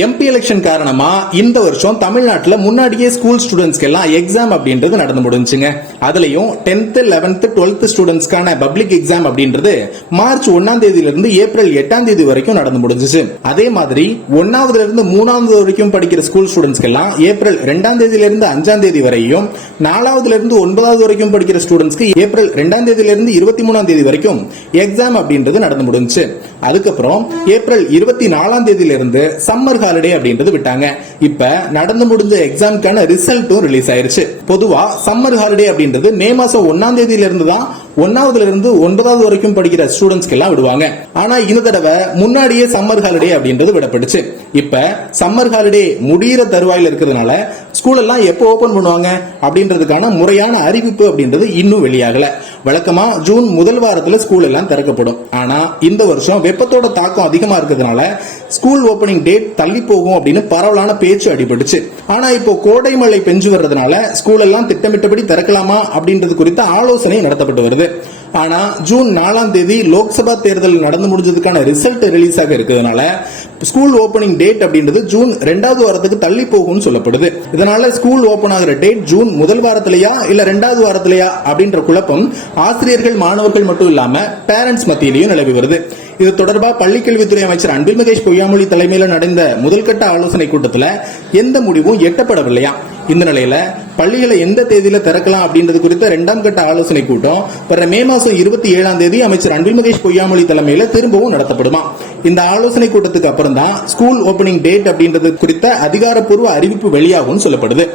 MP election காரணமா இந்த வருஷம் தமிழ்நாட்டுல முன்னாடியே ஸ்கூல் ஸ்டூடெண்ட்ஸ்க்கு எல்லாம் எக்ஸாம் அப்படின்றது நடந்து முடிஞ்சுங்க. அதுலயும் 10th 11th 12th ஸ்டூடெண்ட்ஸ்க்கான பப்ளிக் எக்ஸாம் அப்படின்றது மார்ச் 1ஆம் தேதியில இருந்து ஏப்ரல் 8ஆம் தேதி வரைக்கும் நடந்து முடிஞ்சுச்சு. அதே மாதிரி 1ஆவதுல இருந்து 3ஆவது வரைக்கும் படிக்கிற ஸ்கூல் ஸ்டூடெண்ட்ஸ்க்கு எல்லாம் ஏப்ரல் 2ஆம் தேதியில இருந்து 5ஆம் தேதி வரையும், 4ஆவதுல இருந்து 9ஆவது வரைக்கும் படிக்கிற ஸ்டூடெண்ட்ஸ்க்கு ஏப்ரல் 2ஆம் தேதியில இருந்து 23ஆம் தேதி வரைக்கும் எக்ஸாம் அப்படின்றது நடந்து முடிஞ்சுச்சு. அதுக்கப்புறம் ஏப்ரல் 24ஆம் தேதியில இருந்து சம்மர் ஹாலிடே அப்படின்றது விட்டாங்க. இப்ப நடந்து முடிஞ்ச எக்ஸாம்க்கான ரிசல்ட்டும் ரிலீஸ் ஆயிருச்சு. பொதுவா சம்மர் ஹாலிடே அப்படின்றது மே மாசம் 1ஆம் தேதியில இருந்து தான் 1ஆவதுல இருந்து 9ஆவது வரைக்கும் படிக்கிற ஸ்டூடெண்ட்ஸ்க்கு எல்லாம் விடுவாங்க. ஆனா இந்த தடவை முன்னாடியே சம்மர் ஹாலிடே அப்படின்றது விடப்பட்டுச்சு. இப்ப சம்மர் ஹாலிடே முடியிற தருவாயில இருக்கிறதுனால ஸ்கூல் எல்லாம் எப்போ ஓபன் பண்ணுவாங்க அப்படின்றதுக்கான முறையான அறிவிப்பு அப்படின்றது இன்னும் வெளியாகல. வழக்கமா ஜூன் முதல் வாரத்துல ஸ்கூல் எல்லாம் திறக்கப்படும். ஆனா இந்த வருஷம் வெப்பத்தோட தாக்கம் அதிகமா இருக்கிறதுனால ஸ்கூல் ஓபனிங் டேட் தள்ளி போகும் அப்படின்னு பரவலான பேச்சு அடிபட்டுச்சு. ஆனா இப்போ கோடை மழை பெஞ்சு வர்றதுனால ஸ்கூல் எல்லாம் திட்டமிட்டபடி திறக்கலாமா அப்படின்றது குறித்த ஆலோசனை நடத்தப்பட்டு வருது. ஆனா ஜூன் 4ஆம் தேதி லோக்சபா தேர்தல் நடந்து முடிஞ்சதுக்கான ரிசல்ட் ரிலீஸ் ஆக இருக்கிறதுனால ஸ்கூல் ஓபனிங் டேட் அப்படின்றது ஜூன் 2வது வாரத்துக்கு தள்ளி போகும்னு சொல்லப்படுது. இதனால ஸ்கூல் ஓபன் ஆகிற டேட் ஜூன் முதல் வாரத்திலேயா இல்ல 2வது வாரத்திலேயா அப்படின்ற குழப்பம் ஆசிரியர்கள் மாணவர்கள் மட்டும் இல்லாம பேரண்ட்ஸ் மத்தியிலையும் நிலவி வருது. இது தொடர்பாக பள்ளிக்கல்வித்துறை அமைச்சர் அன்பில் மகேஷ் பொய்யாமொழி தலைமையில் நடந்த முதல்கட்ட ஆலோசனை கூட்டத்தில் எந்த முடிவும் எட்டப்படவில்லையா. இந்த நிலையில பள்ளிகளை எந்த தேதியில திறக்கலாம் அப்படின்றது குறித்த 2ஆம் கட்ட ஆலோசனை கூட்டம் வர மே மாசம் 27ஆம் தேதி அமைச்சர் அன்பில் மகேஷ் பொய்யாமொழி தலைமையில திரும்பவும் நடத்தப்படுமா. இந்த ஆலோசனை கூட்டத்துக்கு அப்புறம் தான் ஸ்கூல் ஓபனிங் டேட் அப்படின்றது குறித்த அதிகாரப்பூர்வ அறிவிப்பு வெளியாகும் சொல்லப்படுது.